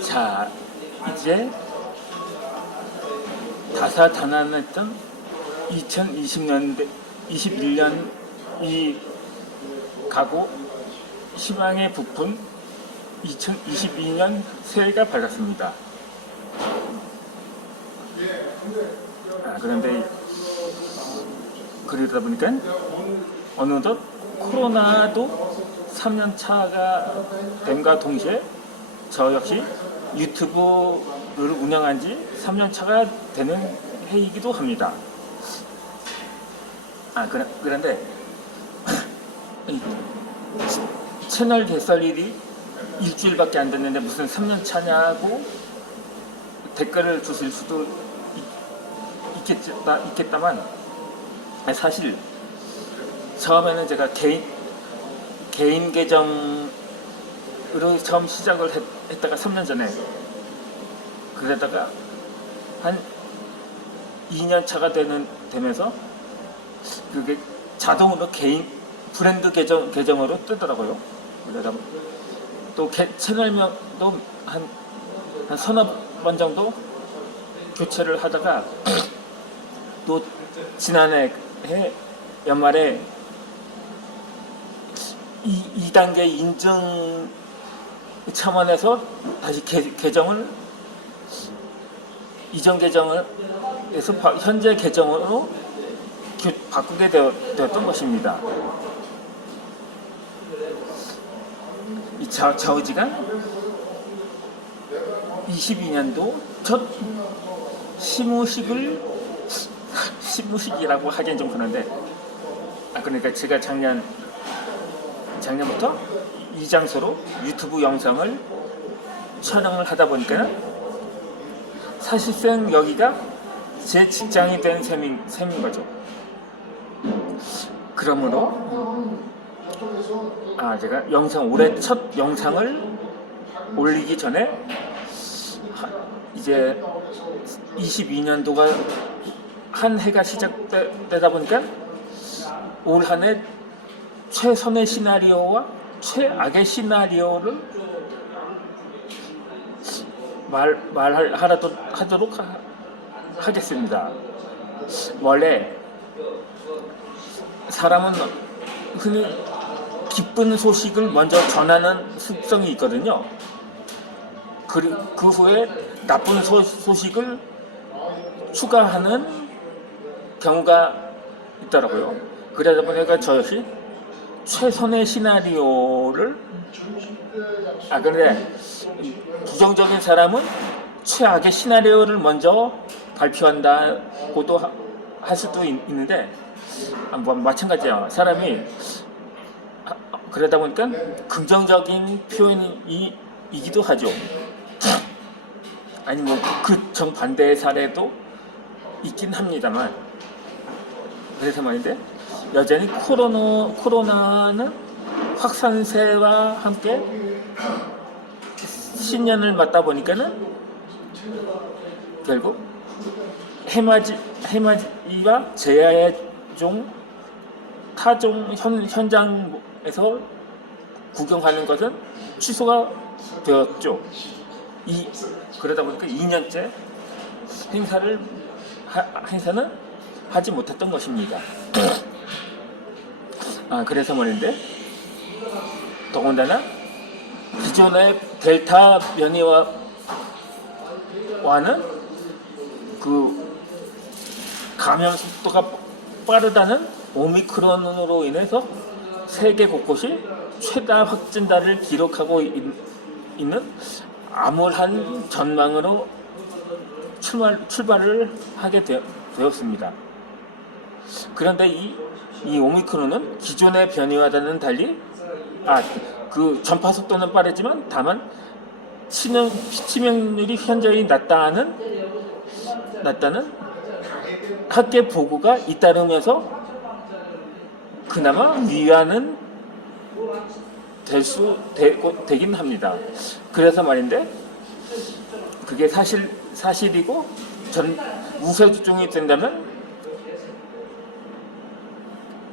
자, 이제 다사다난했던 21년이 가고 희망의 부푼 2022년 새해가 밝았습니다. 그런데 그러다 보니까 어느덧 코로나도 3년차가 됨과 동시에 저 역시 유튜브를 운영한 지 3년차가 되는 해이기도 합니다. 그런데 채널 개설일이 일주일밖에 안 됐는데 무슨 3년차냐고 댓글을 주실 수도 있겠다만, 사실 처음에는 제가 개인 계정으로 처음 시작을 했다가 3년 전에, 그러다가 한 2년 차가 되면서 그게 자동으로 개인 브랜드 계정으로 뜨더라고요. 그러다 또 채널명도 한 서너 번 정도 교체를 하다가 또 지난해 연말에 2단계 인증 차원에서 다시 이전 계정에서 현재 계정으로 바꾸게 되었던 것입니다. 이 좌우지간 22년도 첫 시무식이라고 하기엔 좀 그런데, 그러니까 제가 작년부터 이 장소로 유튜브 영상을 촬영을 하다 보니까 사실상 여기가 제 직장이 된 셈인 거죠. 그러므로 제가 올해 첫 영상을 올리기 전에 이제 22년도가 한 해가 시작되다 보니까 올 한 해 최선의 시나리오와 최악의 시나리오를 하도록 하겠습니다. 원래 사람은 흔히 기쁜 소식을 먼저 전하는 습성이 있거든요. 그 후에 나쁜 소식을 추가하는 경우가 있더라고요. 그러다 보니까 저 역시 최선의 시나리오를 근데 부정적인 사람은 최악의 시나리오를 먼저 발표한다고도 할 수도 있는데, 마찬가지야. 사람이 그러다 보니까 긍정적인 표현이기도 하죠. 아니 그 정반대의 사례도 있긴 합니다만, 그래서 말인데 여전히 코로나는 확산세와 함께 신년을 맞다 보니까는 결국 해맞이와 제야의 타종 현장에서 구경하는 것은 취소가 되었죠. 그러다 보니까 2년째 행사는 하지 못했던 것입니다. 그래서 말인데, 더군다나 기존의 델타 변이와는 그 감염 속도가 빠르다는 오미크론으로 인해서 세계 곳곳이 최다 확진자를 기록하고 있는 암울한 전망으로 출발을 하게 되었습니다. 그런데 이 오미크론은 기존의 변이와는 달리 그 전파 속도는 빠르지만 다만 치명률이 현저히 낮다는 학계 보고가 잇따르면서 그나마 위안은 되긴 합니다. 그래서 말인데, 그게 사실이고 우세조종이 된다면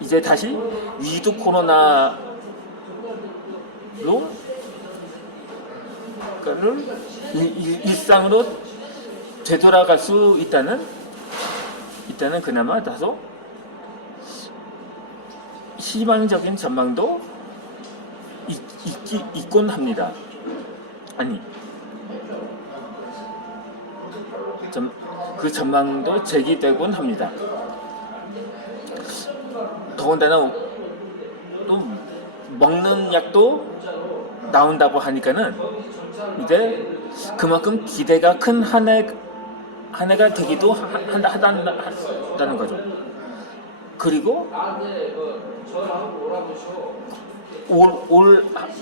이제 다시 위드 코로나로 일상으로 되돌아갈 수 있다는 그나마 다소 희망적인 전망도 있곤 합니다. 아니, 그 전망도 제기되곤 합니다. 더군다나 또 먹는 약도 나온다고 하니까는 이제 그만큼 기대가 큰 한 해가 되기도 한다는 거죠. 그리고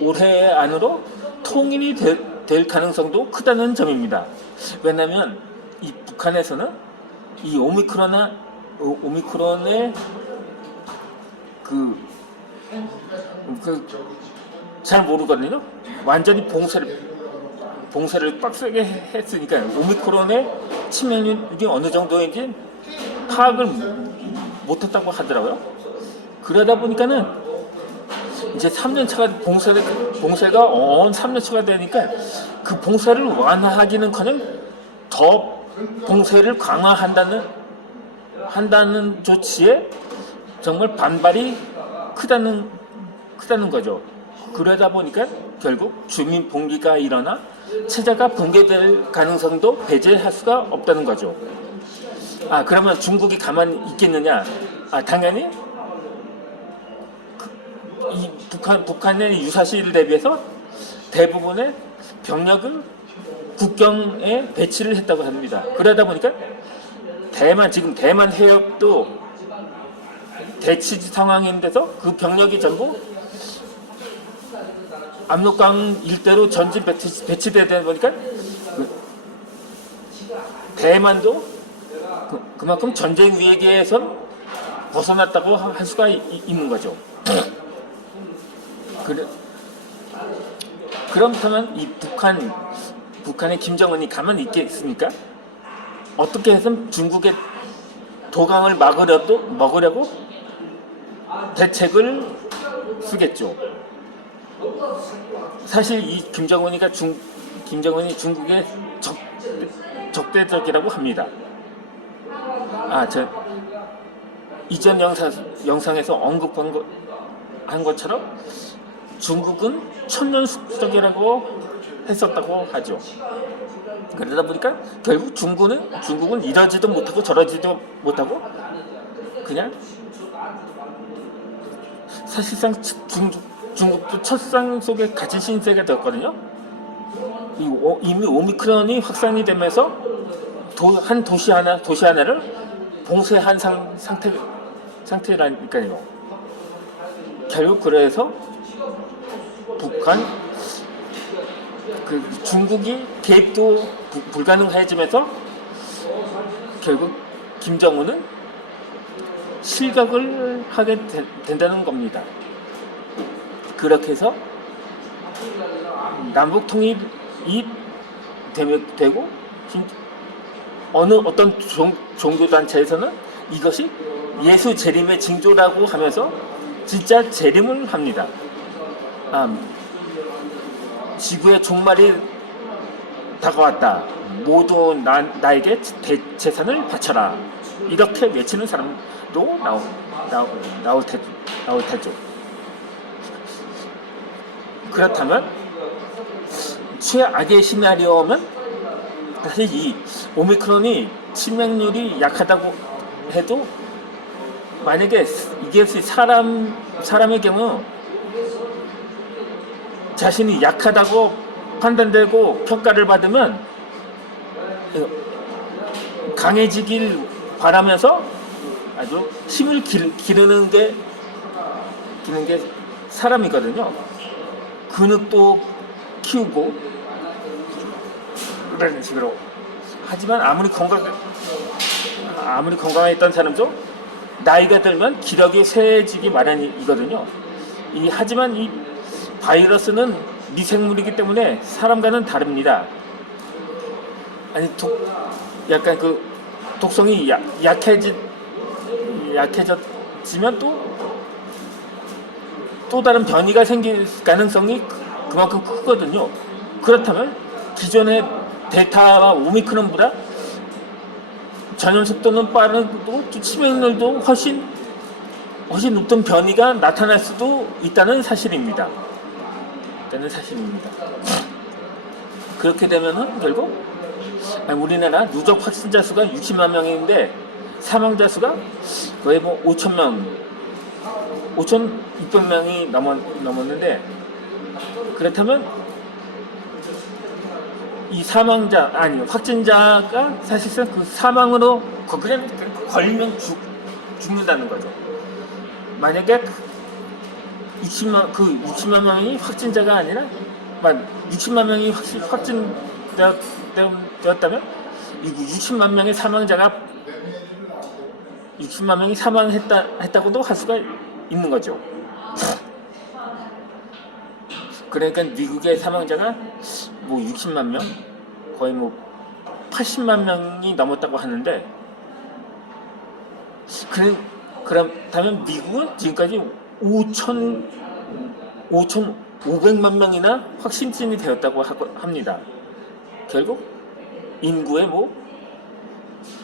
올해 안으로 통일이 될 가능성도 크다는 점입니다. 왜냐하면 이 북한에서는 이 오미크론의 잘 모르거든요. 완전히 봉쇄를 빡세게 했으니까 오미크론의 치명률이 어느 정도인지 파악을 못했다고 하더라고요. 그러다 보니까는 이제 3년차가 봉쇄가 3년차가 되니까 그 봉쇄를 완화하기는커녕 더 봉쇄를 강화한다는 조치에 정말 반발이 크다는 거죠. 그러다 보니까 결국 주민 봉기가 일어나 체제가 붕괴될 가능성도 배제할 수가 없다는 거죠. 그러면 중국이 가만히 있겠느냐? 당연히 이 북한의 유사시를 대비해서 대부분의 병력을 국경에 배치를 했다고 합니다. 그러다 보니까 지금 대만 해협도 대치 상황인데서 그 병력이 전부 압록강 일대로 전진 배치되다 보니까 대만도 그만큼 전쟁 위기에선 벗어났다고 할 수가 있는 거죠. 그렇다면 이 북한의 김정은이 가만히 있겠습니까? 어떻게 해서는 중국의 도강을 막으려고 대책을 쓰겠죠. 사실 이 김정은이 중국의 적대적이라고 합니다. 이전 영상에서 언급한 것처럼 중국은 천년숙적이라고 했었다고 하죠. 그러다 보니까 결국 중국은 이러지도 못하고 저러지도 못하고 그냥 사실상 중국도 첫상 속에 갇힌 신세가 되었거든요. 이미 오미크론이 확산이 되면서 한 도시 하나를 봉쇄한 상태라니까요. 결국 그래서 중국이 개입도 불가능해지면서 결국 김정은은 실격을 하게 된다는 겁니다. 그렇게 해서 남북 통일이 되고 어떤 종교 단체에서는 이것이 예수 재림의 징조라고 하면서 진짜 재림을 합니다. 지구의 종말이 다가왔다. 모두 나에게 재산을 바쳐라. 이렇게 외치는 사람도 나올 테죠. 그렇다면 최악의 시나리오면 사실 이 오미크론이 치명률이 약하다고 해도 만약에 이게 사람의 경우 자신이 약하다고 판단되고 평가를 받으면 강해지길 바라면서 아주 힘을 기르는 게 사람이거든요. 근육도 키우고 이런 식으로. 하지만 아무리 건강했던 사람도 나이가 들면 기력이 쇠해지기 마련이거든요. 하지만 이 바이러스는 미생물이기 때문에 사람과는 다릅니다. 약간 독성이 약해졌지만 또 다른 변이가 생길 가능성이 그만큼 크거든요. 그렇다면 기존의 델타와 오미크론보다 전염 속도는 빠르고 치명률도 훨씬 높은 변이가 나타날 수도 있다는 사실입니다. 그렇게 되면은 결국 우리나라 누적 확진자 수가 60만 명인데 사망자 수가 거의 5,600명이 넘었는데, 그렇다면 이 확진자가 사실상 그 사망으로 그냥 걸리면 죽는다는 거죠. 만약에 60만 명이 확진자가 아니라 60만 명이 확진되었다면 60만 명의 사망했다고도 할 수가 있는 거죠. 그러니까 미국의 사망자가 60만 명, 거의 80만 명이 넘었다고 하는데, 그렇다면 미국은 지금까지 5,500만 명이나 확진증이 되었다고 합니다. 결국 인구의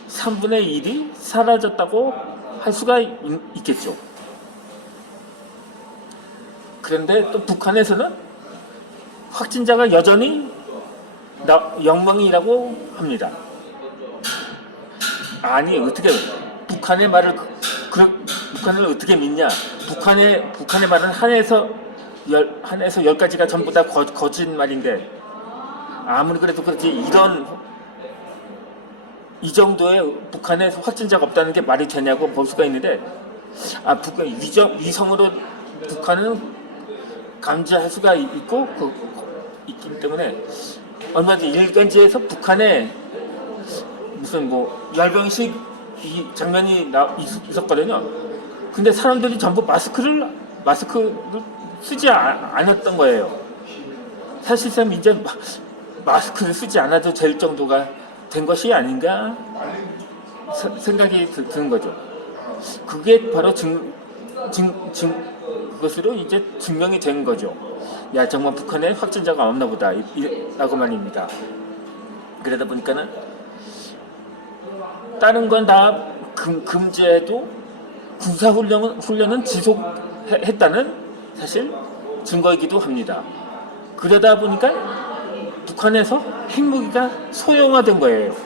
3분의 1이 사라졌다고 할 수가 있겠죠. 그런데 또 북한에서는 확진자가 여전히 0명이라고 합니다. 아니, 어떻게 북한의 말을 북한을 어떻게 믿냐? 북한의 말은 한에서 10가지가 전부 다 거짓말인데, 아무리 그래도 그렇지 이 정도의 북한에 확진자가 없다는 게 말이 되냐고 볼 수가 있는데, 위성으로 북한은 감지할 수가 있기 때문에 얼마 전 일간지에서 북한에 무슨 열병식 이 장면이 있었거든요. 근데 사람들이 전부 마스크를 쓰지 않았던 거예요. 사실상 이제 마스크를 쓰지 않아도 될 정도가 된 것이 아닌가 생각이 드는 거죠. 그게 바로 그것으로 이제 증명이 된 거죠. 야, 정말 북한에 확진자가 없나 보다 라고 말입니다. 그러다 보니까는 다른 건 다 금지해도 군사훈련은 지속했다는 사실 증거이기도 합니다. 그러다 보니까 북한에서 핵무기가 소형화된 거예요.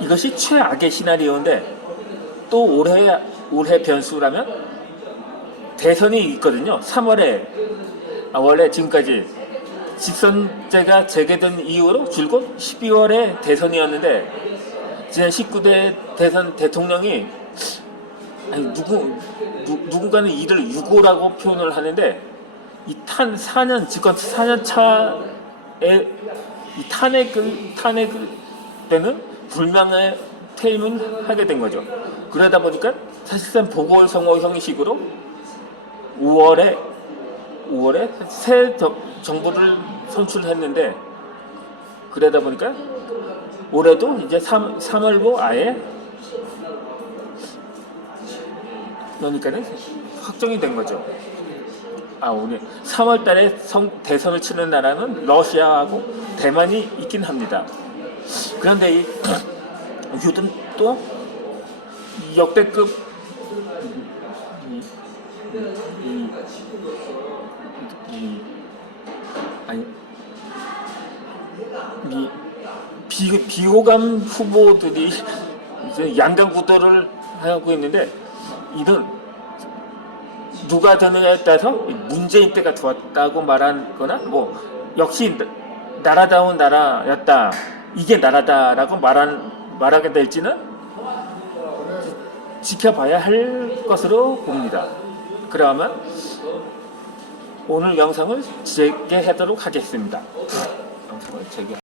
이것이 최악의 시나리오인데, 또 올해 변수라면 대선이 있거든요. 3월에 원래 지금까지 집선제가 재개된 이후로 줄곧 12월에 대선이었는데, 지난 19대 대선 대통령이 누군가는 이를 유고라고 표현을 하는데, 이 집권 4년 차에 이 탄핵을 때는 불명예 퇴임을 하게 된 거죠. 그러다 보니까 사실상 보궐선거 형식으로 5월에 새 정부를 선출했는데, 그러다 보니까 올해도 이제 3월고 아예 그러니까는 확정이 된 거죠. 오늘 3월 달에 대선을 치는 나라는 러시아하고 대만이 있긴 합니다. 그런데 요즘 또 역대급 비호감 후보들이 이제 양강구도를 하고 있는데, 이런 누가 되느냐에 따라서 문재인 때가 좋았다고 말하거나 역시 나라다운 나라였다, 이게 나라다라고 말하게 될지는 지켜봐야 할 것으로 봅니다. 그러면 오늘 영상을 재개하도록 하겠습니다. 영상을 재개.